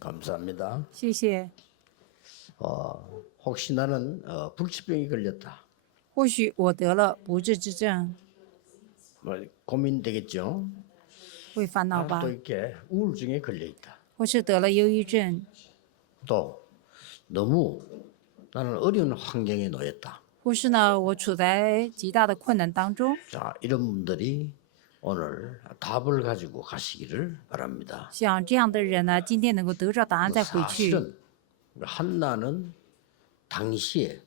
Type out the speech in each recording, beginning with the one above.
감사합니다. 谢谢。 혹시 나는 불치병이 걸렸다. 或许我得了不治之症， 뭐 고민되겠죠. 会烦恼 또 吧？ 이렇게 우울증에 걸려 있다. 或是得了忧郁症， 또 너무 나는 어려운 환경에 놓였다. 或是呢，我处在极大的困难当中。 자, 이런 분들이 오늘 답을 가지고 가시기를 바랍니다. 像这样的人呢，今天能够得着答案再回去。 사실은 한나는 당시에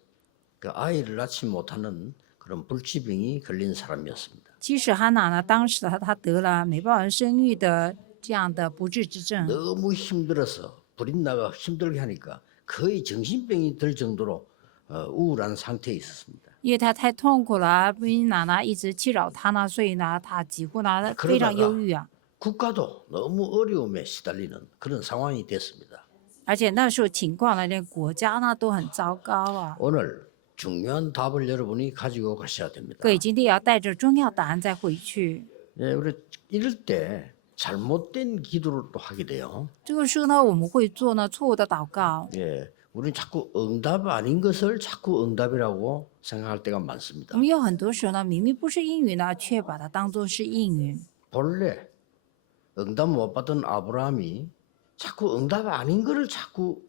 그 아이를 낳지 못하는 그런 불치병이 걸린 사람이었습니다. 其实哈娜呢，当时她得了没办法生育的这样的不治之症， 너무 힘들어서 불인나가 힘들게 하니까 거의 정신병이 들 정도로 우울한 상태에 있었습니다. 因为她太痛苦了，布依娜呢一直侵扰她呢，所以呢，她几乎呢非常忧郁啊。 국가도 너무 어려움에 시달리는 그런 상황이 됐습니다. 而且那时候情况呢，连国家呢都很糟糕啊。 오늘 중요한 답을 여러분이 가지고 가셔야 됩니다. 各位今天也要带着重要答案再回去。 예, 우리 이럴 때 잘못된 기도를 또 하게 돼요. 这个时候呢，我们会做呢错误的祷告， 예, 우리는 자꾸 응답 아닌 것을 자꾸 응답이라고 생각할 때가 많습니다. 我们有很多时候呢，明明不是应允呢，却把它当做是应允。 본래 응답 못 받은 아브라함이 자꾸 응답 아닌 거를 자꾸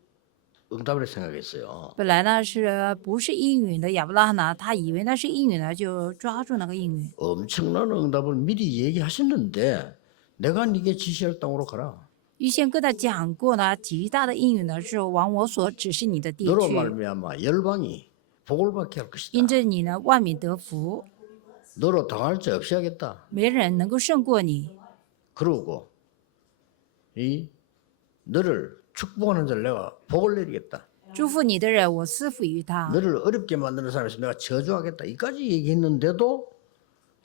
응답을 생각했어요. 本来呢是不是应允的亚伯拉罕呢，他以为那是应允的，就抓住那个应允。 엄청난 응답을 미리 얘기하셨는데 내가 네게 지시할 땅으로 가라. 预先跟他讲过呢，极大的应允呢是往我所指示你的地 너로 去， 말미암아 열방이 복을 받게 할 것이다. 因着你呢万民得福， 너로 당할 자 없이 하겠다. 没人能够胜过你。 그러고 이 너를 축복하는 자를 내가 복을 내리겠다. 祝福你的人，我赐福于他。 너를 어렵게 만드는 사람이 있으면 내가 저주하겠다. 이까지 얘기했는데도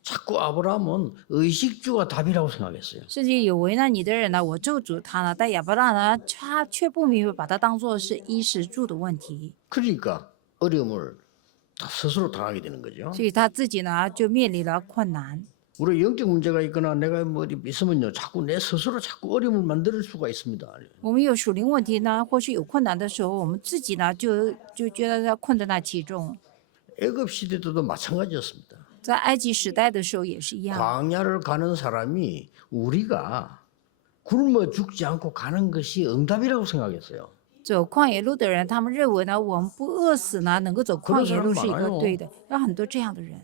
자꾸 아브라함은 의식주가 답이라고 생각했어요. 甚至有为难你的人呢，我咒诅他呢，但亚伯拉罕呢，他却不明白，把它当做是衣食住的问题， 그러니까 어려움을 다 스스로 당하게 되는 거죠. 所以他自己呢就面临了困难。 우리 영적 문제가 있거나 내가 뭐 어디 있으면요, 자꾸 내 스스로 자꾸 어려움을 만들 수가 있습니다. 我们有属灵问题呢，或是有困难的时候，我们自己呢就觉得要困在那其中。 애굽 시대 때도 마찬가지였습니다. 在埃及时代的时候也是一样， 광야를 가는 사람이 우리가 굶어 죽지 않고 가는 것이 응답이라고 생각했어요. 走旷野路的人，他们认为呢，我们不饿死呢，能够走旷野路是一个对的。有很多这样的人。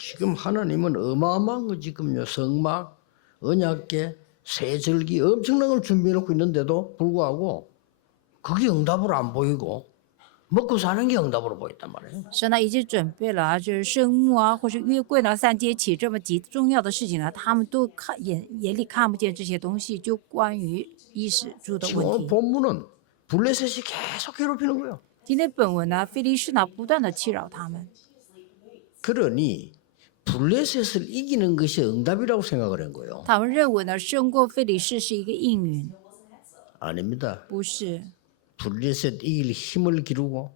지금 하나님은 어마어마한 거 지금요, 성막, 언약궤, 세절기 엄청난 걸 준비해 놓고 있는데도 불구하고 그게 응답으로 안 보이고 먹고 사는 게 응답으로 보였단 말이에요. 神呢已经准备了啊，就是圣幕啊，或是约柜呢，三阶起这么极重要的事情呢，他们都眼里看不见这些东西，就关于衣食住的 지금 问 오늘 题。 본문은 블레셋이 계속 괴롭히는 거예요. 今天本文呢，非利士呢不断的侵扰他们， 그러니 블레셋을 이기는 것이 응답이라고 생각을 한 거예요. 他们认为呢胜过非利士是一个应允， 아닙니다. 不是。 블레셋 이길 힘을 기르고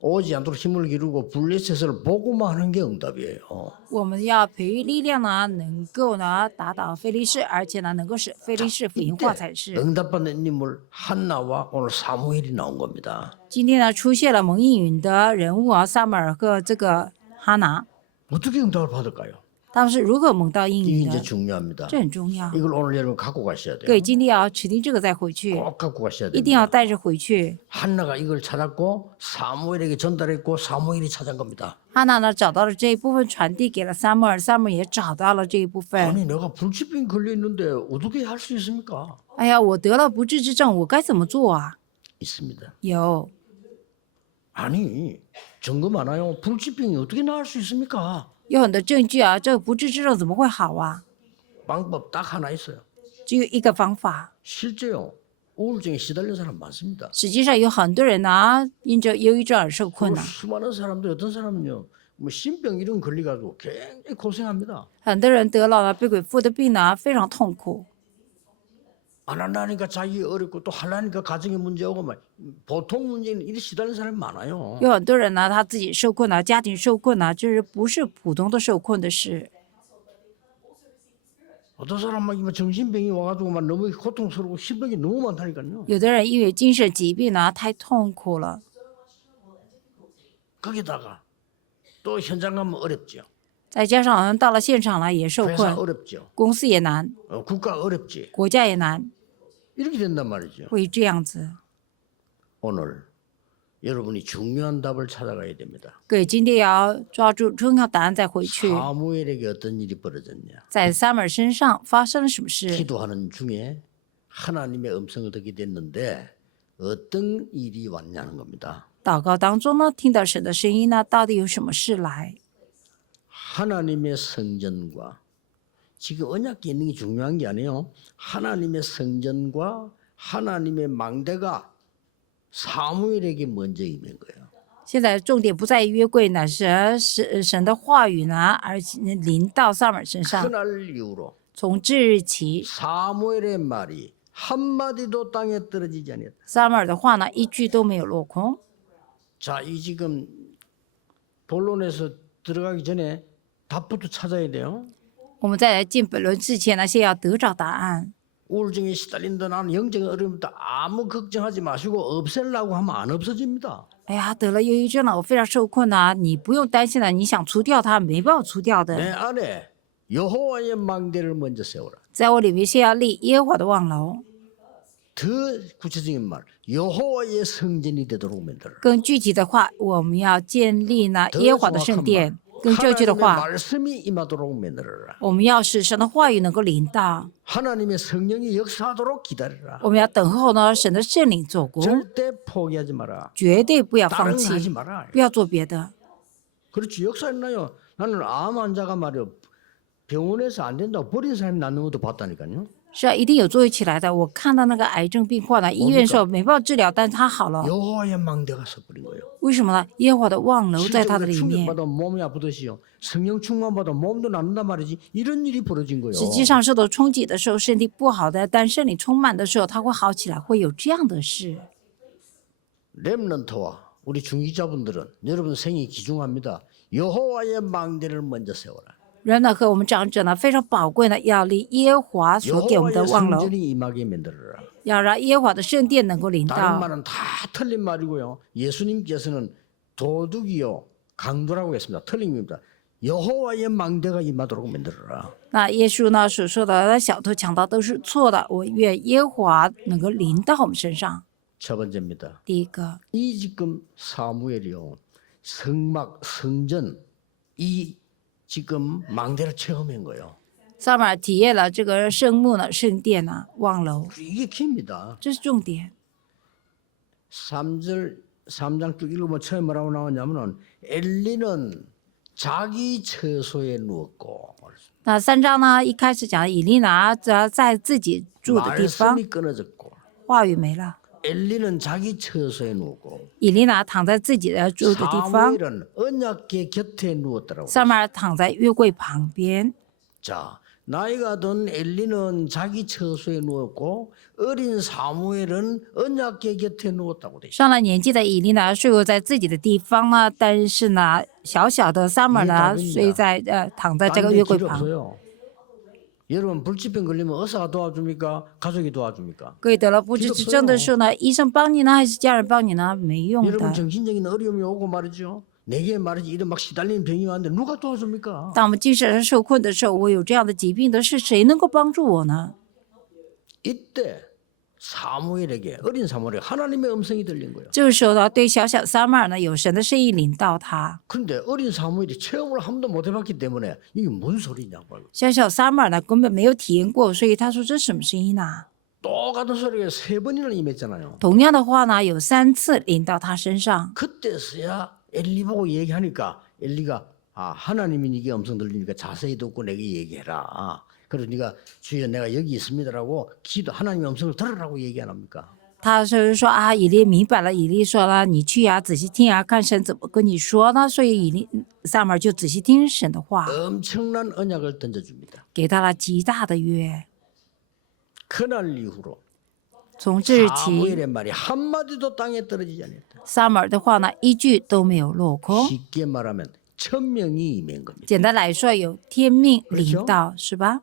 오지 않도록 힘을 기르고 블레셋을 보고만 하는 게 응답이에요. 我们要培育力量呢，能够呢打倒非利士，而且呢能够使非利士福音化才是。 응답받는 인물 한나와 오늘 사무엘이 나온 겁니다. 今天呢出现了蒙应允的人物啊，撒母耳和这个哈拿， 어떻게 응답을 받을까요? 他们是如何蒙到应 이게 允 이제 的？ 중요합니다. 这很重要。 이걸 오늘 여러분 갖고 가셔야 各位 돼요. 今天要指定这个再回去， 꼭 갖고 가셔야 一定要 됩니다. 带着回去。 한나가 이걸 찾았고 사무엘에게 전달했고 사무엘이 찾은 겁니다. 哈娜呢找到了这一部分，传递给了撒母耳，撒母耳也找到了这一部分。 아니 내가 불치병 걸려 있는데 어떻게 할 수 있습니까? 哎呀，我得了不治之症，我该怎么做啊？ 있습니다. 有， 아니 증거 많아요. 불치병이 어떻게 나을 수 있습니까? 有很多证据啊，这个不治之症怎么会好啊？ 방법 딱 하나 있어요. 只有一个方法。 실제요. 우울증에 시달린 사람 많습니다. 实际上有很多人呢，因着忧郁症而受困 그리고 难， 수많은 사람들 어떤 사람은요. 뭐 신병 이런 거 걸려가지고 굉장히 고생합니다. 很多人得了被鬼附的病呢，非常痛苦。 안 하려니까 자기 어렵고 또 하려니까 가정에 문제 오고 막 보통 문제는 이렇게 시달리는 사람이 많아요. 有很多人呢，他自己受困了，家庭受困了，就是不是普通的受困的事。 어떤 사람은 막 정신병이 와가지고 막 너무 고통스럽고 힘든 게 너무 많다니까요. 有的人因为精神疾病呢太痛苦了， 거기다가 또 현장 가면 어렵죠. 再加上到了现场了也受 회사 困， 어렵죠. 公司也难， 국가 어렵지. 国家也难， 이렇게 된단 말이죠. 会这样子。 오늘 여러분이 중요한 답을 찾아가야 됩니다. 各位今天要抓住重要答案再回去。 사무엘에게 어떤 일이 벌어졌냐? 在撒母耳身上发生了什么事？ 기도하는 중에 하나님의 음성을 듣게 됐는데 어떤 일이 왔냐는 겁니다. 祷告当中呢，听到神的声音呢，到底有什么事来？ 하나님의 성전과 지금 언약궤 있는 게 중요한 게 아니에요. 하나님의 성전과 하나님의 망대가 사무엘에게 먼저 임한 거예요. 现在重点不在于约柜，乃是神的话语呢，而临到撒母耳身上。 그날 이후로 从这日起， 사무엘의 말이 한마디도 땅에 떨어지지 않았다. 撒母耳的话呢，一句都没有落空。 자, 이 지금 본론에서 들어가기 전에 답부터 찾아야 돼요. 我们在进本论之前呢，先要得找答案。 우울증에 시달린다 나는 영적인 어려움이다. 아무 걱정하지 마시고 없애려고 하면 안 없어집니다. 哎呀，得了忧郁症了，我非常受困呐、你不用担心了，你想除掉它，没办法除掉 내 的。 안에 여호와의 망대를 먼저 세워라. 在我里面先要立耶和华的望楼， 더 구체적인 말, 여호와의 성전이 되도록 만들어라. 更具体的话，我们要建立呢耶和华的圣殿。更正确的 하나님의 话， 말씀이 임하도록 만들어라. 我们要使神的话语能够临到， 하나님의 성령이 역사하도록 기다려라. 我们要等候呢神的圣灵做工， 절대 포기하지 마라. 绝对不要 다른 放 거 하지 弃， 마라. 不要做别的。 그렇지 역사했나요? 나는 암 환자가 말이요 병원에서 안 된다고 버린 사람이 낫는 것도 봤다니까요. 是啊，一定有作为起来的。我看到那个癌症病患呢，医院说没办法治疗，但是他好了。 여호와의 망대가 서버린 거예요. 为什么呢？耶和华的望楼在他的里面。 충격받아 몸이 아프듯이요. 성령 충만받아 몸도 낫는단 말이지. 이런 일이 벌어진 거예요. 实际上受到冲击的时候，身体不好的，但圣灵充满的时候，他会好起来，会有这样的事。 렘넌트와 우리 중기자분들은 여러분 생이 귀중합니다. 여호와의 망대를 먼저 세워라. 人呢和我们长者呢非常宝贵呢，要立耶和华所给我们的 여호와의 望楼， 성전이 임하게 만들어라. 要让耶和华的圣殿能够临 다른 到。 말은 다 틀린 말이고요. 예수님께서는 도둑이요 강도라고 했습니다. 틀린 겁니다. 여호와의 망대가 임하도록 만들어라. 那耶稣呢所说的小偷强盗都是错的，我愿耶和华能够临到我们身上。 첫 번째입니다. 第一个， 이 지금 사무엘이요 성막 성전 이 지금 망대를 체험한 거예요. 撒母耳体验了这个圣幕呢、圣殿呢、望楼， 이게 키입니다. 这是重点。 3장 쭉 읽으면 처음에 뭐라고 나오냐면은 엘리는 자기 처소에 누웠고 那3章呢，一开始讲以利拿在自己住的地方， 말씀이 끊어졌고 话语没了。 엘리는 자기 처소에 누웠고 以利拿躺在自己的住的地方， 사무엘은 언약궤 곁에 누웠더라고. 撒母耳躺在约柜旁边。 자, 나이가 든 엘리는 자기 처소에 누웠고 어린 사무엘은 언약궤 곁에 누웠다고 돼 있어. 上了年纪的以利呢，睡卧在自己的地方呢，但是呢，小小的撒母耳呢，睡在躺在这个约柜 길 旁。 없어요. 여러분 불치병 걸리면 의사가 도와줍니까? 가족이 도와줍니까? 各位得了不治之症的时候呢，医生帮你呢，还是家人帮你呢？没用 여러분 的。 정신적인 어려움이 오고 말이죠. 내게 말이지 이런 막 시달리는 병이 왔는데 누가 도와줍니까? 当我们精神上受困的时候，我有这样的疾病的是谁能够帮助我呢？ 이때 사무엘에게 어린 사무엘에게 하나님의 음성이 들린 거예요. 这个时候呢，对小小撒母耳呢，有神的声音领到他。 그런데 어린 사무엘이 체험을 한 번도 못 해봤기 때문에 이게 뭔 소리냐 말고 小小撒母耳呢，根本没有体验过，所以他说这是什么声音呢？ 똑같은 소리가 3번이나 임했잖아요. 同样的话呢，有3次临到他身上。 그때서야 엘리 보고 얘기하니까 엘리가 하나님이 네게 음성 들리니까 자세히 듣고 내게 얘기해라. 그래서 네가 주여 내가 여기 있습니다라고 기도 하나님의 음성을 들으라고 얘기 안 합니까? 他就是说啊，以利明白了，以利说了，你去呀、仔细听啊，看神怎么跟你说呢？所以以利撒母耳就仔细听神的话， 엄청난 언약을 던져줍니다. 给他了极大的约。 그날 이후로 从这日起， 사무엘의 말이 한마디도 땅에 떨어지지 않았다. 撒母耳的话呢，一句都没有落空。 쉽게 말하면 천명이 임한 겁니다. 简单来说，有天命领到，是吧？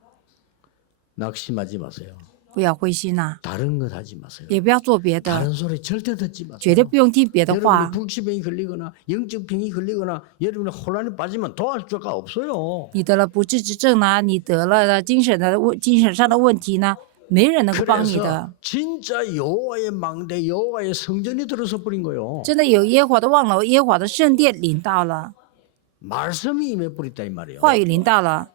낙심하지 마세요. 不要灰心呐、 다른 것 하지 마세요. 也不要做别的， 다른 소리 절대 듣지 마세요. 绝对不用听别的 여러분이 话。 불치병이 걸리거나 영적 병이 걸리거나 여러분이 혼란에 빠지면 도와줄 자가 없어요. 你得了不治之症呢，你得了精神上的问题呢，没人能够帮你 그래서 的。 진짜 여호와의 망대 여호와의 성전이 들어서 버린 거요. 真的有耶和华的望楼，耶和华的圣殿临到了， 말씀이 임해 버렸다 이 말이에요. 话语临到了。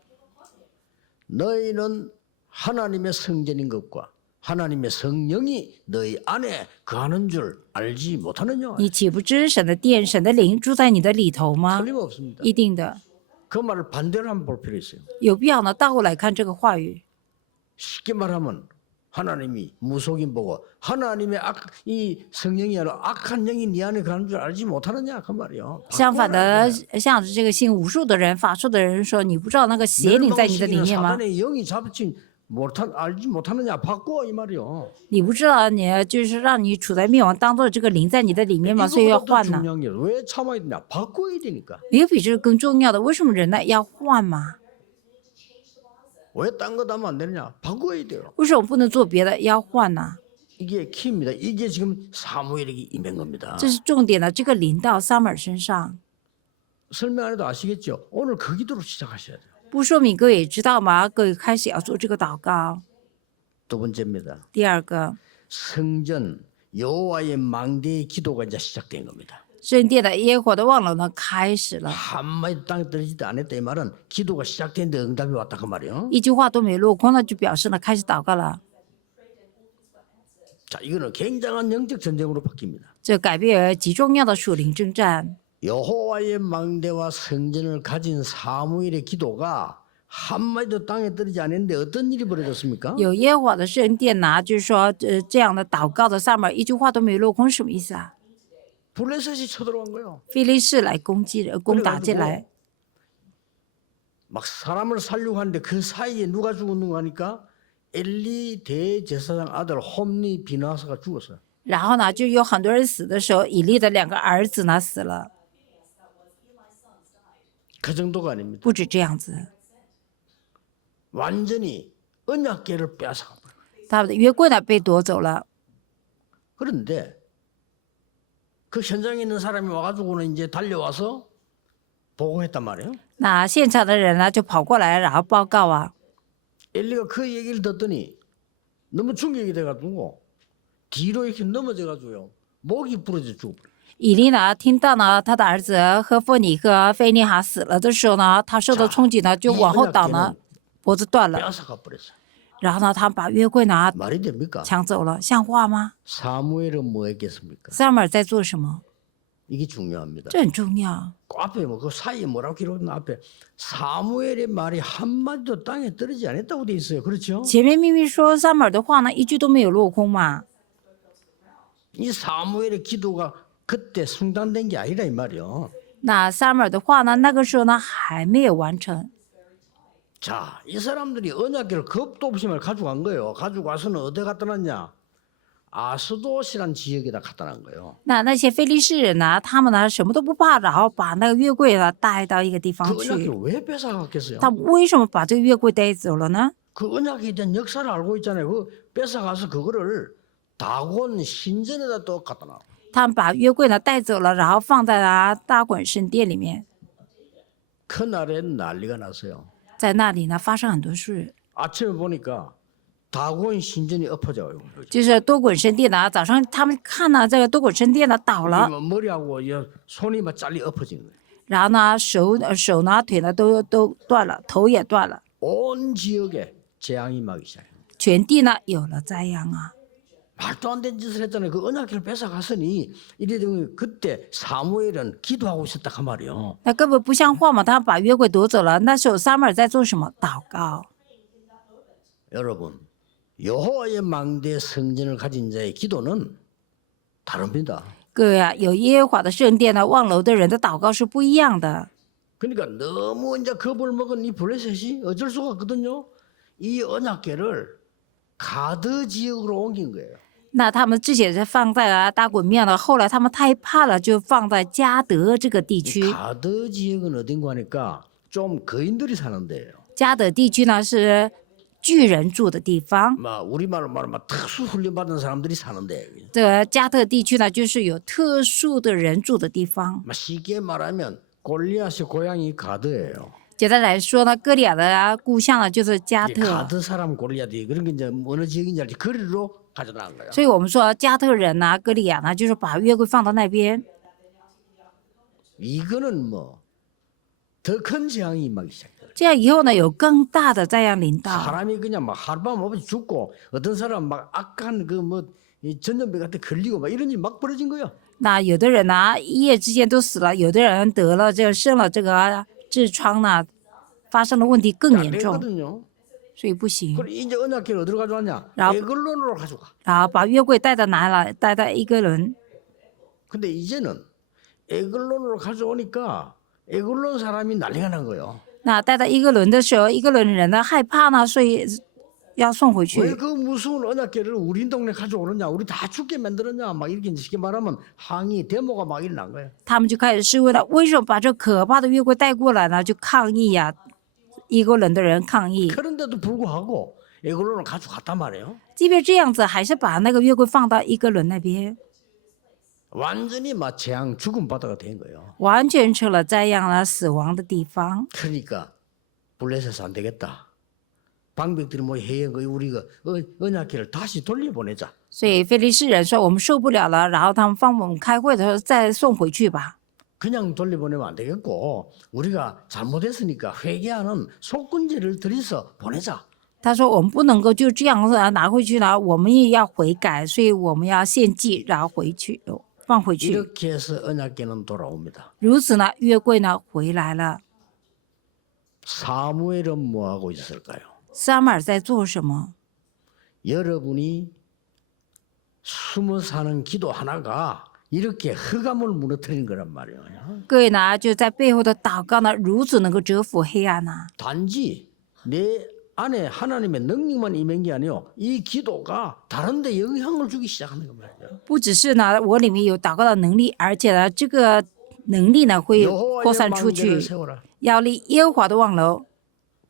너희는 하나님의 성전인 것과 하나님의 성령이 너희 안에 거하는 줄 알지 못하느냐? 你岂不知神的殿、神的灵住在你的里头吗？ 틀림없습니다. 一定的， 그 말을 반대로 한번 볼 필요 있어요. 有必要呢倒过来看这个话语。 쉽게 말하면 하나님이 무속인 보고 하나님의 이 성령이 아니라 악한 영이 네 안에 거하는 줄 알지 못하느냐 그 말이요. 相反的，向着这个信武术的人、法术的人说：“你不知道那个邪灵在你的里面吗？ 사단의 영이 잡지 알지 못하느냐 바꿔 이 말이요. 你不知道你就是让你处在灭亡当中的这个灵在你的里面吗？所以要 이거보다 더 换呢。 중요한 게 왜 참아야 되냐? 바꿔야 되니까. 没有比这个更重要的，为什么人呢要换嘛？ 왜 딴 거 하면 안 되느냐? 바꿔야 돼요. 为什么不能做别的要换呢？ 이게 키입니다. 이게 지금 사무엘에게 임한 겁니다. 这是重点的，这个临到撒母耳身上。 설명 안 해도 아시겠죠? 오늘 그 기도로 시작하셔야 돼요. 不说明各位也知道吗？各位开始要做这个祷告。 두 번째입니다. 第二个， 성전 여호와의 망대의 기도가 이제 시작된 겁니다. 圣殿的耶和华的望楼呢开始了， 한마디 땅에 떨어지지 않았다 이 말은 기도가 시작됐는데 응답이 왔다 그 말이에요. 一句话都没落空呢，就表示呢开始祷告了。 자, 이거는 굉장한 영적 전쟁으로 바뀝니다. 这改变极重要的属灵征战。 여호와의 망대와 성전을 가진 사무엘의 기도가 한마디도 땅에 떨어지지 않았는데 어떤 일이 벌어졌습니까? 有耶和华的圣殿呐、就是说，这样的祷告的撒母耳一句话都没落空，什么意思啊？ 블레셋이 쳐들어간 거예요. 非利士来攻打进来， 막 사람을 살려고 하는데 그 사이에 누가 죽었는가 하니까 엘리 대제사장 아들 홈리 비나사가 죽었어요. 然后呢，就有很多人死的时候，以利的两个儿子呢死了， 그 정도가 아닙니다. 不止这样子， 완전히 언약궤를 빼앗아간 거예요. 他们的约柜呢被夺走了。 그런데 그 현장에 있는 사람이 와가지고는 이제 달려와서 보고했단 말이에요. 那现场的人呢就跑过来，然后报告啊， 엘리가 그 얘기를 듣더니 너무 충격이 돼가지고 뒤로 이렇게 넘어져가지고요. 목이 부러져 죽어버려요. 以利呢听到呢他的儿子赫弗尼和菲尼哈死了的时候呢，他受到冲击呢就往后倒呢，脖子断了。 빼앗아가 버렸어요. 然后呢，他们把约柜呢 말이 됩니까? 抢走了，像话吗？ 사무엘은 뭐 했겠습니까? 撒母耳在做什么？ 이게 중요합니다. 这很重要。 그 앞에 뭐 그 사이에 뭐라고 기록했나 앞에 사무엘의 말이 한마디도 땅에 떨어지지 않았다고 돼 있어요. 그렇죠? 前面明明说撒母耳的话呢，一句都没有落空嘛。 이 사무엘의 기도가 그때 승단된 게 아니라 이 말이요. 那撒母耳的话呢，那个时候呢还没有完成。 자, 이 사람들이 언약궤를 겁도 없이 말 가져간 거예요. 가지고 와서는 어디 갖다 놨냐? 아스돗이란 지역에다 갖다 놨 거예요. 那些非利士人呢，他们呢什么都不怕，然后把那个约柜呢带到一个地 그 方去。 언약궤를 왜 뺏어갔겠어요? 他为什么把这个约柜带走了呢？ 그 언약에 대한 역사를 알고 있잖아요. 그 뺏어가서 그거를 다곤 신전에다 또 갖다 놔. 他们把约柜呢带走了，然后放在大滚圣殿里面， 그날에 난리가 났어요. 在那里呢发生很多事。 아침에 보니까 다곤 신전이 엎어져요. 就是多滚圣殿呢，早上他们看呢，这个多滚圣殿呢倒了， 머리하고 손이 막 잘리 엎어진 거예요. 然后呢手呢腿呢都断了，头也断了， 온 지역에 재앙이 막기 시작해요. 全地呢有了灾殃啊！ 말도 안 되는 짓을 했잖아요. 그 언약궤를 뺏어갔으니 이래 되면 그때 사무엘은 기도하고 있었다 그 말이요. 那根本不像话嘛！他把约柜夺走了，那时候撒母耳在做什么？祷告。 여러분, 여호와의 망대 성전을 가진 자의 기도는 다릅니다. 各位啊，有耶和华的圣殿呢，望楼的人的祷告是不一样的。 그러니까 너무 이제 겁을 먹은 이 블레셋이 어쩔 수가 없거든요. 이 언약궤를 가드 지역으로 옮긴 거예요. 那他们之前是放在大滚面了，后来他们太怕了，就放在加德这个地区。 가드 지역은 어딘가 하니까 좀 거인들이 사는 데예요. 加德地区呢是巨人住的地方。 막 우리말로 말하면 특수 훈련 받은 사람들이 사는데 这个加特地区呢，就是有特殊的人住的地方。 막 쉽게 말하면 골리앗의 고향이 가드예요. 简单来说呢，歌利亚的故乡呢就是加 이 特， 가드 사람 골리앗이 그런 게 이제 어느 지역인지 알지 거리로 가져나간 거야. 所以我们说加特人呐、歌利亚呢，就是把约柜放到那边。 이거는 뭐 더 큰 재앙이 임하기 시작해요. 这样以后呢，有更大的灾殃临到。 사람이 그냥 막 하룻밤 없이 죽고 어떤 사람 막 악한 그 뭐 전염병 같은 걸리고 막 이런 일이 막 벌어진 거야. 那有的人呢，一夜之间都死了；有的人得了生了这个痔疮呢，发生的问题更严重， 그랬거든요. 所以不行。 그래 이제 언약궤를 어디로 가져왔냐? 라- 에글론으로 가져가. 然后把约柜带到哪了？带到一个人。 근데 이제는 에글론으로 가져오니까 에글론 사람이 난리가 난 거예요. 那带到一个人的时候，一个人的人呢害怕呢，所以要送回 왜 去。 그 무서운 언약궤를 우리 동네 가져오느냐? 우리 다 죽게 만들었냐? 막 이렇게 이제 쉽게 말하면 항의 데모가 막 일어난 거예요. 他们就开始示威了。为什么把这可怕的约柜带过来呢？就抗议呀、一个人的人抗议。 그런데도 불구하고 에글론을 가져갔단 말이에요. 即便这样子，还是把那个约柜放到一个人那边， 완전히 막 재앙 죽음 바다가 된 거예요. 完全成了灾殃了死亡的地方。 그러니까 블레셋에서 안 되겠다. 방백들이 뭐 해야 우리가 언약궤를 다시 돌려보내자. 所以非利士人说我们受不了了，然后他们放我们开会的时候再送回去吧。 그냥 돌려보내면 안 되겠고 우리가 잘못했으니까 회개하는 속건제를 들여서 보내자. 他说我们不能够就这样拿回去了，我们也要悔改，所以我们要献祭，然后回去放回去。 이렇게 해서 언약궤는 돌아옵니다. 如此呢，约柜呢回来了。 사무엘은 뭐 하고 있었을까요? 撒母耳在做什么？ 여러분이 숨어 사는 기도 하나가 이렇게 흑암을 무너뜨리는 거란 말이에요. 各位呢，就在背后的祷告呢，如此能够折服黑暗呐、 단지 내 안에 하나님의 능력만 임한 게 아니요. 이 기도가 다른 데 영향을 주기 시작하는 거 말이에요. 不只是呢，我里面有祷告的能力，而且呢，这个能力呢会扩 여호와의 散出去 망대를 。 세워라. 要立耶和华的望楼。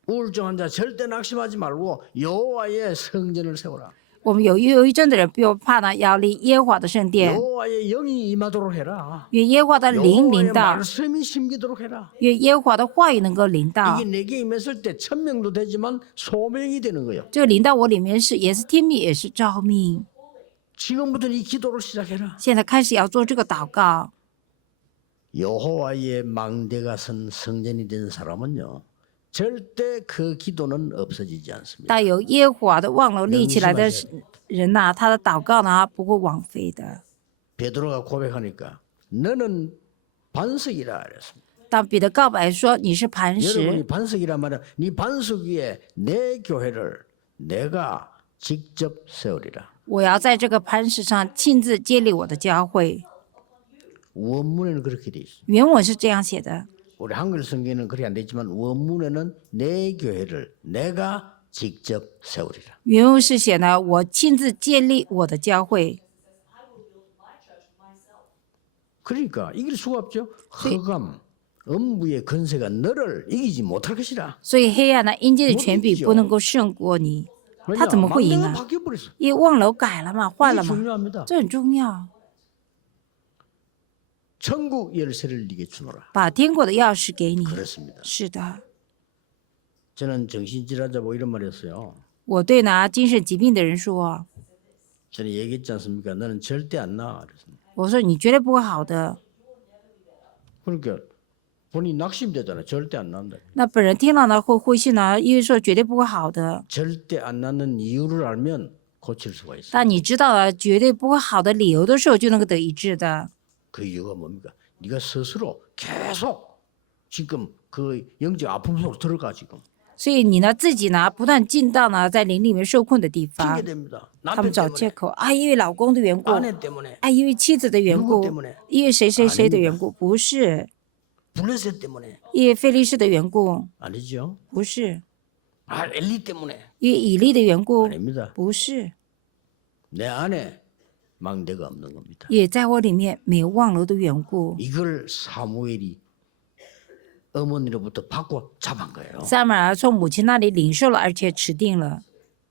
우울증 환자 절대 낙심하지 말고 여호와의 성전을 세워라. 我们有忧郁症的人不用怕呢，要立耶和华的圣殿， 여호와의 영이 임하도록 해라. 愿耶和华的灵临 여호와의 到， 말씀이 심기도록 해라. 愿耶和华的话语能够临到 이게 。 내게 임했을 때 천명도 되지만 소명이 되는 거예요. 这个临到我里面是也是天命，也是照命。 지금부터 이 기도를 시작해라. 现在开始要做这个祷告。 여호와의 망대가 선 성전이 된 사람은요. 절대 그 기도는 없어지지 않습니다. 但有耶和华的望楼立起来的人呐、他的祷告呢不会枉费的。 베드로가 고백하니까 너는 반석이라 그랬습니다. 当彼得告白说你是磐石， 여러분이 반석이란 말은 네 반석 위에 내 교회를 내가 직접 세우리라. 我要在这个磐石上亲自建立我的教会。 원문에는 그렇게 돼 있어요. 原文是这样写的， 우리 한글 성경에는 그렇게 안 돼 있지만 원문에는 내 교회를 내가 직접 세우리라. 原文是写呢，我亲自建立我的教会。 그러니까 이길 수가 없죠. 흑암, 음부의 건세가 너를 이기지 못할 것이라. 所以黑暗呢，阴间的权柄不能够胜过你，他怎么会赢 망대가 啊？ 바뀌어버렸어. 因为望楼改了嘛，换 이게 了嘛， 중요합니다. 这很重要。 천국 열쇠를 네게 주노라. 把天国的钥匙给你。 그렇습니다. 是的， 저는 정신질환자 뭐 이런 말이었어요. 我对呢精神疾病的人说， 저는 얘기했지 않습니까? 너는 절대 안 나. 그랬습니다. 我说你绝对不会好的。 그러니까 본인 낙심되잖아요. 절대 안 난다. 那本人听了呢会灰心呢，因为说绝对不会好的。 절대 안 낫는 이유를 알면 고칠 수가 있어요. 当你知道了绝对不会好的理由的时候，就能够得医治的。 그 이유가 뭡니까? 네가 스스로 계속 지금 그 영적 아픔 속으로 들어가 지금. 所以你呢自己呢不断进到呢在灵里面受困的地方， 핑계댑니다. 他 남편 们找借 때문에, 口啊，因为老公的缘故， 아내 때문에, 啊，因为妻子的缘 누구 故， 때문에, 因为谁谁谁的缘故，不是， 블레셋 때문에. 因为菲利士的缘故， 아니죠. 不是， 아, 엘리 때문에. 因为以利的缘故， 아닙니다. 不是， 내 안에 망대가 없는 겁니다. 也在我里面没有望楼的缘故。 이걸 사무엘이 어머니로부터 받고 잡은 거예요. 撒母耳从母亲那里领受了，而且持定了。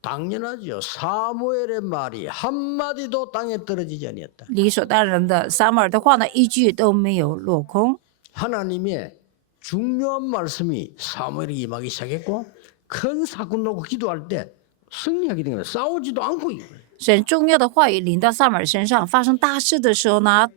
당연하죠. 사무엘의 말이 한마디도 땅에 떨어지지 아니었다. 理所当然的，撒母耳的话呢，一句都没有落空。 하나님의 중요한 말씀이 사무엘에게 임하기 시작했고 큰 사건 놓고 기도할 때 승리하게 된 거예요. 싸우지도 않고 이거예요. 神重要的话语临到撒母耳身上，发生大事的时候呢，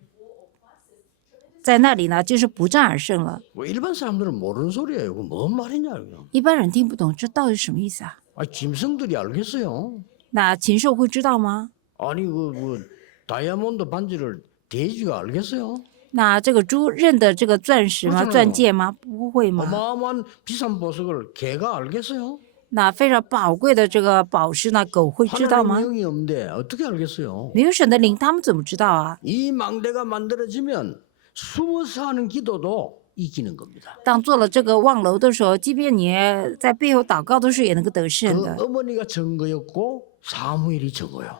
在那里呢，就是不战而胜了。 뭐 일반 사람들은 모르는 소리예요. 이거 뭔 말이냐고요. 一般人听不懂，这到底是什么意思啊？ 짐승들이 알겠어요. 那禽兽会知道吗？ 아니 그 다이아몬드 반지를 돼지가 알겠어요. 那这个猪认得这个钻石吗？ 그렇잖아요. 钻戒吗？不会吗？ 어마어마한 비싼 보석을 개가 알겠어요. 那非常宝贵的这个宝石呢，狗会知道吗？ 하나님 영이 없는데 어떻게 알겠어요? 没有神的灵，他们怎么知道啊？ 이 망대가 만들어지면 숨어서 하는 기도도 이기는 겁니다. 当做了这个望楼的时候，即便你在背后祷告的时候，也能够得胜 그 的。 어머니가 증거였고 사무엘이 증거요.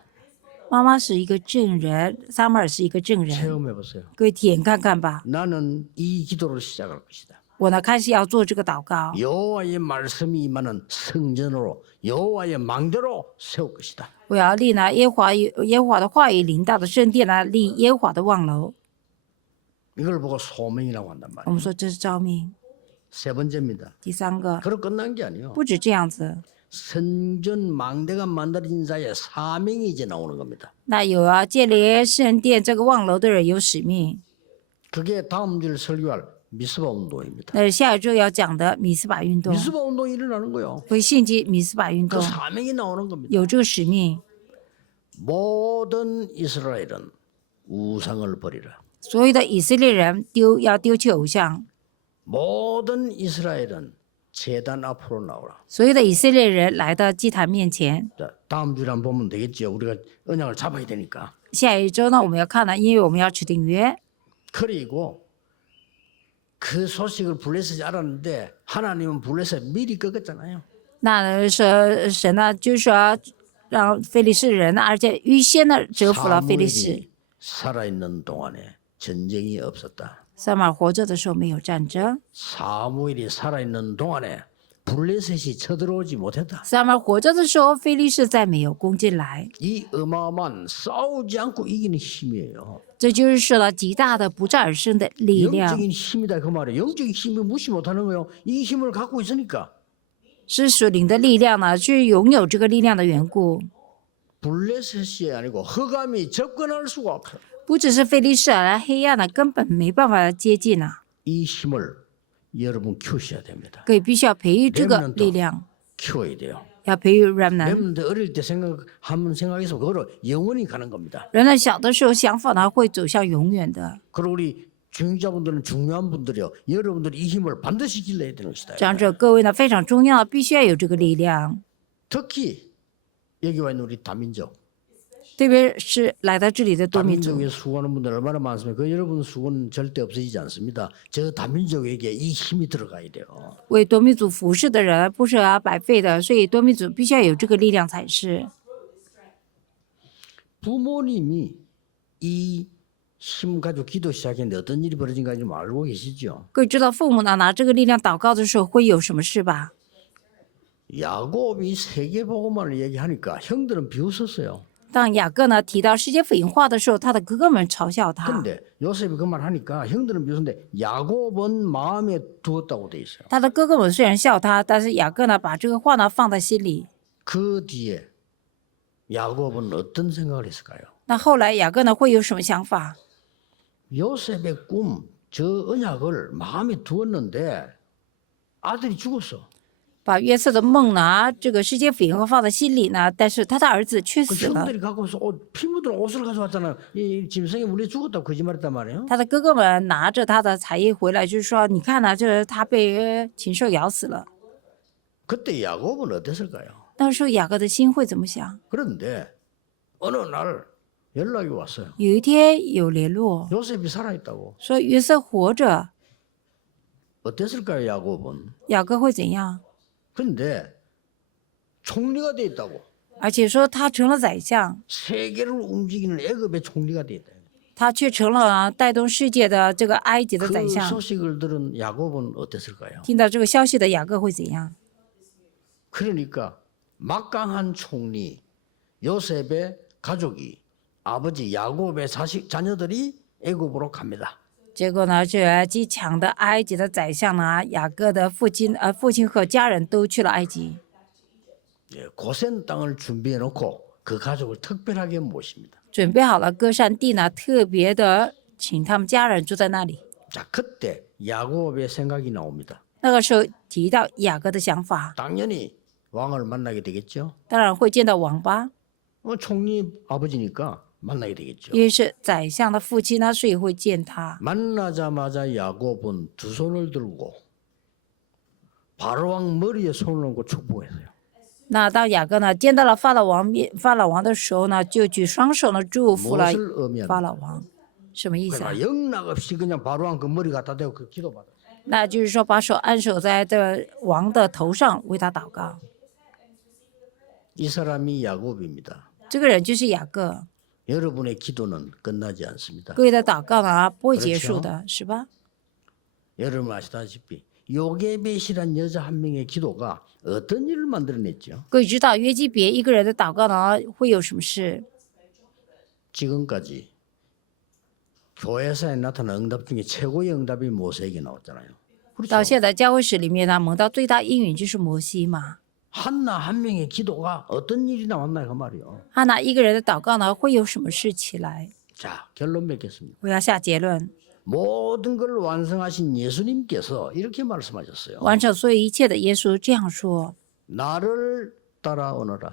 妈妈是一个证人，撒母耳是一个证人， 체험해 보세요. 各位体验看看吧。 나는 이 기도를 시작할 것이다. 我呢开始要做这个祷告， 여호와의 말씀이 임하는 성전으로 여호와의 망대로 세울 것이다. 我要立呢耶和华的话语临到的圣殿呢，立耶和华的望楼。 이걸 보고 소명이라고 한단 我 말이에요. 们说这是召命。 세 번째입니다. 第三个， 그로 끝난 게 아니에요. 不止这样子， 성전 망대가 만들어진 자의 사명이 이제 나오는 겁니다. 那有啊建立圣殿这个望楼的人有使命， 그게 다음 주에 설교할 미스바 운동입니다. 那是下一周要讲的米斯巴运动， 미스바 운동이 일어나는 거예요. 会献祭米斯巴运 그 动， 사명이 나오는 겁니다. 有这个使命。 모든 이스라엘은 우상을 버리라. 所有的以色列人要丢弃偶像， 모든 이스라엘은 제단 앞으로 나오라. 所有的以色列人来到祭坛面前。 자, 다음 주에 한번 보면 되겠죠. 우리가 언약을 잡아야 되니까. 下一周呢，我们要看了，因为我们要持定约。 그리고 그 소식을 블레셋이 알았는데 하나님은 블레셋 미리 꺾었잖아요. 那是神呢，就是说让非利士人呢，而且预先呢折服了非利士。 사무엘이 살아있는 동안에 전쟁이 없었다. 撒母耳活着的时候没有战争， 사무엘이 살아있는 동안에 블레셋이 쳐들어오지 못했다. 撒母耳活着的时候，非利士再没有攻进来。 이 어마어마한 싸우지 않고 이기는 힘이에요. 这就是说了极大的不战而胜的力量， 영적인 힘이다 그 말이에요. 영적인 힘을 무시 못하는 거예요. 이 힘을 갖고 있으니까 是属灵的力量呢，是拥有这个力量的缘故。 블레셋이 아니고 흑암이 접근할 수가 없어요. 不只是非利士啊，黑暗呢根本没办法接近啊。 이 힘을 여러분 키우셔야 됩니다. 各位必须要培育这个力量， 키워야 돼요. 要培育 remnant。 렘넌트 어릴 때 한번 생각해서 그거로 영원히 가는 겁니다. 人呢小的时候想法呢会走向永远的。 그리고 우리 중직자분들은 중요한 분들이요. 여러분들이 이 힘을 반드시 길러야 되는 것이다. 长者各位呢非常重要，必须要有这个力量。 특히 여기 와 있는 우리 다민족. 特别是来到这里的多民族， 다민족에 수고하는 분들 얼마나 많습니까? 그 여러분 수고는 절대 없어지지 않습니다. 저 다민족에게 이 힘이 들어가야 돼요. 为多民族服侍的人不是白费的，所以多民族必须要有这个力量才是。 부모님이 이 힘 가지고 기도 시작했는데 어떤 일이 벌어진가 좀 알고 계시죠? 各位知道父母呢拿这个力量祷告的时候会有什么事吧？ 야곱이 세계복음을 얘기하니까 형들은 비웃었어요. 当雅各呢提到世界福音化的时候，他的哥哥们嘲笑他。 근데 요셉이 그 말 하니까 형들은 비웃었는데 야곱은 마음에 두었다고 돼 있어요. 他的哥哥们虽然笑他，但是雅各呢把这个话呢放在心里。 그 뒤에 야곱은 어떤 생각을 했을까요? 那后来雅各呢会有什么想法？ 요셉의 꿈, 저 언약을 마음에 두었는데 아들이 죽었어. 把约瑟的梦呢，这个世界福音化放在心里呢，但是他的儿子却 그 死了。 형들이 갖고 와서 피 묻은 옷을 가져왔잖아요. 이 짐승이 우리 죽었다고 거짓말했단 말이에요. 他的哥哥们拿着他的彩衣回来，就是说，你看呢，这他被禽兽咬死了。 그때 야곱은 어땠을까요? 那时候雅各的心会怎么想？ 그런데 어느 날 연락이 왔어요. 有一天有联络， 요셉이 살아있다고. 说约瑟活着， 어땠을까요, 야곱은? 雅各会怎样？ 근데 총리가 돼 있다고. 而且说他成了宰相， 세계를 움직이는 애굽의 총리가 돼 있다. 他却成了带动世界的这个埃及的宰 그 相。 소식을 들은 야곱은 어땠을까요? 听到这个消息的雅各会怎样？ 그러니까 막강한 총리 요셉의 가족이 아버지 야곱의 자녀들이 애굽으로 갑니다. 结果呢，这极强的埃及的宰相呢，雅各的父亲和家人都去了埃及， 예, 고센 땅을 준비해 놓고 그 가족을 특별하게 모십니다. 准备好了歌山地呢，特别的请他们家人住在那里。 자, 그때 야곱의 생각이 나옵니다. 那个时候提到雅各的想法， 당연히 왕을 만나게 되겠죠. 当然会见到王吧， 총리 아버지니까 만나게 되겠죠. 因为是宰相的父亲呢，所以会见他。 만나자마자 야곱은 두 손을 들고 바로왕 머리에 손을 얹고 축복했어요. 那当雅各呢见到了法老王的时候呢，就举双手呢祝福了 무엇을 의미합니까? 法老王，什么意思啊？ 그러니까 영락없이 그냥 바로왕 그 머리 갖다 대고 그 기도받았어요. 那就是说把手按手在这王的头上，为他祷告。 이 사람이 야곱입니다. 这个人就是雅各， 여러분의 기도는 끝나지 않습니다. 各位的祷告呢不会结束的，是吧？ 여러분 아시다시피 요게벳이란 여자 한 명의 기도가 어떤 일을 만들어냈죠? 各位知道约基别一个人的祷告呢会有什么事？ 지금까지 교회사에 나타난 응답 중에 최고의 응답이 모세에게 나왔잖아요. 到 그렇죠? 现在教会史里面呢，蒙到最大应允就是摩西嘛。 한나 한 명의 기도가 어떤 일이 나왔나 그 말이요. 哈拿一个人的祷告呢会有什么事起来？ 자, 결론 맺겠습니다. 我要下结论。 모든 걸 완성하신 예수님께서 이렇게 말씀하셨어요. 完成所有一切的耶稣这样说： 나를 따라오너라.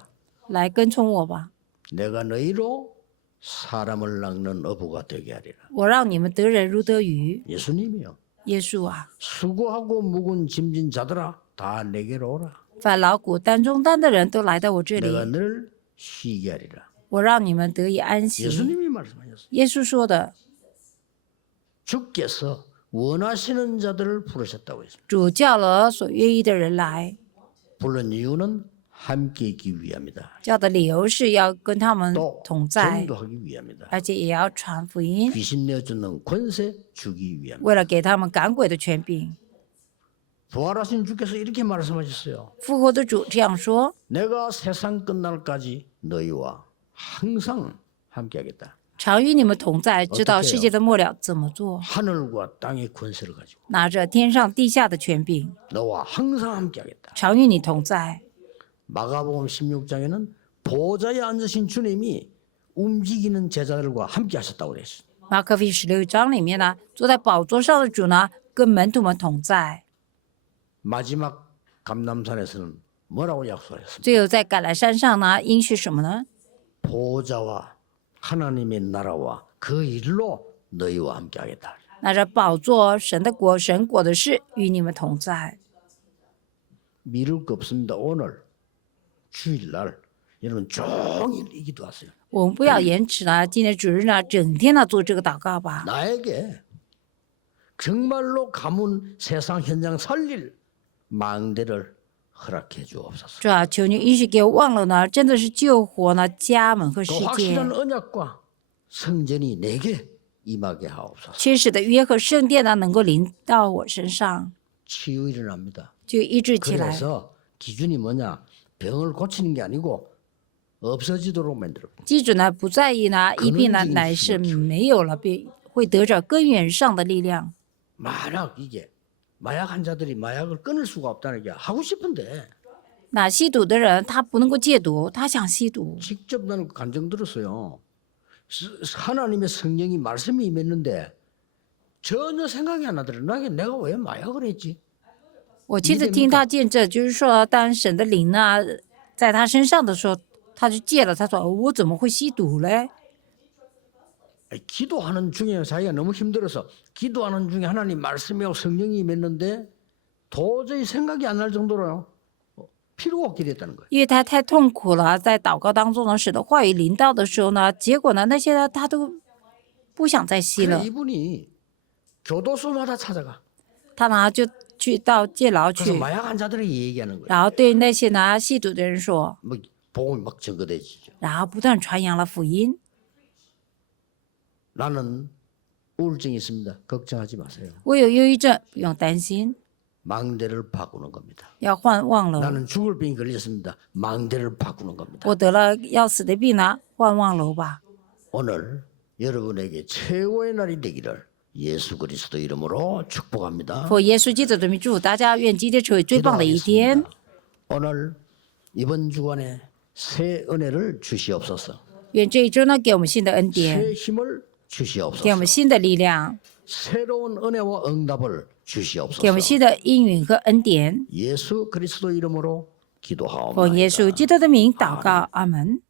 来跟从我吧， 내가 너희로 사람을 낚는 어부가 되게 하리라. 我让你们得人如得鱼。 예수님이요. 耶稣啊， 수고하고 묵은 짐진 자들아 다 내게로 오라. 凡劳苦担重担的人都来到我这 내가 里， 늘 쉬게 하리라. 我让你们得以安息。 예수님이 말씀하셨어요. 耶稣说的， 주께서 원하시는 자들을 부르셨다고 했습니다. 主叫了所愿意的人来， 불른 이유는 함께 있기 위함이다. 叫的理由是要跟他们 또 同在， 전도하기 위함이다. 而且也要传福音， 귀신 내어주는 권세 주기 위함. 为了给他们赶鬼的权柄。 부활하신 주께서 이렇게 말씀하셨어요. 复活的主这样说： 내가 세상 끝날까지 너희와 항상 함께하겠다. 常与你们同在，直到世界的末了。怎么做？ 하늘과 땅의 권세를 가지고 拿着天上地下的权柄， 너와 항상 함께하겠다. 常与你同在。 마가복음 16장에는 보좌에 앉으신 주님이 움직이는 제자들과 함께하셨다고 그랬어요. 马可福音16章里面呢，坐在宝座上的主呢，跟门徒们同在。 마지막 감람산에서는 뭐라고 약속했습니까? 最后在橄榄山上呢，应许什么呢？ 보좌와 하나님의 나라와 그 일로 너희와 함께하겠다. 拿着宝座、神的国、神国的事与你们同在。 미룰 거 없습니다. 오늘 주일날 여러분 종일 이 기도하세요. 我们不要延迟呢，今天主日呢，整天呢做这个祷告吧。 나에게 정말로 가문 세상 현장 살릴 망대를 허락해 주옵소서. 主啊，求你允许给我忘了呢，真的是救活呢家门和世 그 界。 확실한 언약과 성전이 내게 임하게 하옵소서. 确实的约和圣殿呢，能够临到我身上， 치유 일어납니다. 就医治起来。 그래서 기준이 뭐냐? 병을 고치는 게 아니고 없어지도록 만들어. 基准呢不在意呢，一病呢乃是没有了，并会得着根源上的力量。 만약 이게 마약 환자들이 마약을 끊을 수가 없다는 게 하고 싶은데 那吸毒的人他不能够戒毒，他想吸毒。 직접 나는 감정 들었어요. 하나님의 성령이 말씀이 임했는데 전혀 생각이 안 나더라. 내가 왜 마약을 했지? 我亲自听他见证，就是说，当神的灵呢在他身上的时候，他就戒了。他说：“我怎么会吸毒嘞？ 기도하는 중에 자기가 너무 힘들어서 기도하는 중에 하나님 말씀이고 성령이 임했는데 도저히 생각이 안 날 정도로 필요가 없게 됐다는 거예요. 因为他太痛苦了，在祷告当中呢，使得话语临到的时候呢，结果呢，那些呢他都不想再吸 그래 了。 이분이 교도소마다 찾아가. 他呢就去到戒牢 그래서 去， 마약 환자들이 얘기하는 거예요. 然后对那些呢吸毒的人说， 뭐 복음이 막 증거되지죠. 然后不断传扬了福音。 나는 우울증이 있습니다. 걱정하지 마세요. 我有忧郁症，不用担心， 망대를 바꾸는 겁니다. 要换望楼。 나는 죽을 병이 걸렸습니다. 망대를 바꾸는 겁니다. 我得了要死的病了，换望楼吧。 오늘 여러분에게 최고의 날이 되기를 예수 그리스도 이름으로 축복합니다. 奉耶稣基督的名祝福大家，愿今天成为最棒的一天。 오늘 이번 주간에 새 은혜를 주시옵소서. 愿这一周呢，给我们新的恩典， 새 힘을 给我 주시옵소서. 们新的力量， 새로운 은혜와 응답을 给我 주시옵소서. 们新的应允和恩典。 예수 그리스도 이름으로 奉耶稣 기도하옵나이다. 基督的名祷告，阿门。